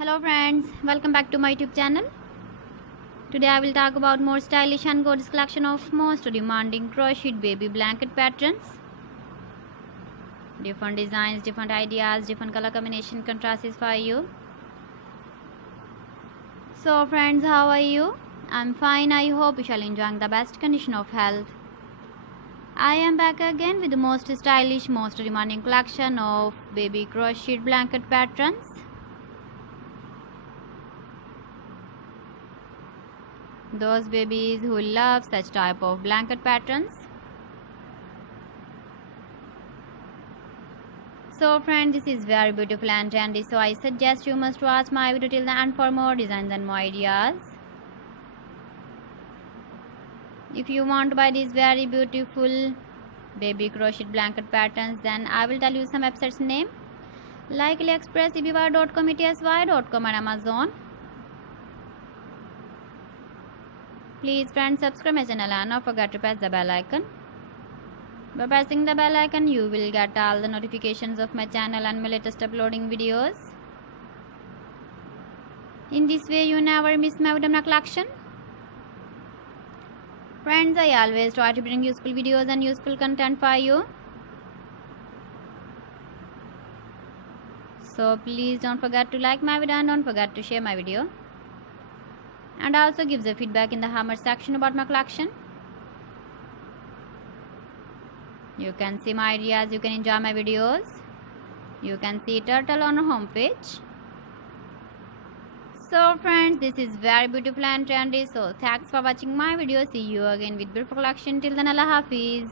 Hello friends, welcome back to my YouTube channel. Today I will talk about more stylish and gorgeous collection of most demanding crocheted baby blanket patterns. Different designs, different ideas, different color combination contrasts for you. So friends, how are you? I'm fine. I hope you shall enjoy the best condition of health. I am back again with the most stylish, most demanding collection of baby crocheted blanket patterns. Those babies who love such type of blanket patterns. So friends, this is very beautiful and trendy, so I suggest you must watch my video till the end for more designs and more ideas. If you want to buy these very beautiful baby crocheted blanket patterns, then I will tell you some websites name like AliExpress, eBay.com, ETSY.com and Amazon. Please friends, subscribe my channel and don't forget to press the bell icon. By pressing the bell icon, you will get all the notifications of my channel and my latest uploading videos. In this way, you never miss my video collection. Friends, I always try to bring useful videos and useful content for you. So please don't forget to like my video and don't forget to share my video. And also give the feedback in the comment section about my collection. You can see my ideas, you can enjoy my videos. You can see turtle on our home page. So friends, this is very beautiful and trendy. So thanks for watching my video. See you again with beautiful collection. Till then, Allah Hafiz.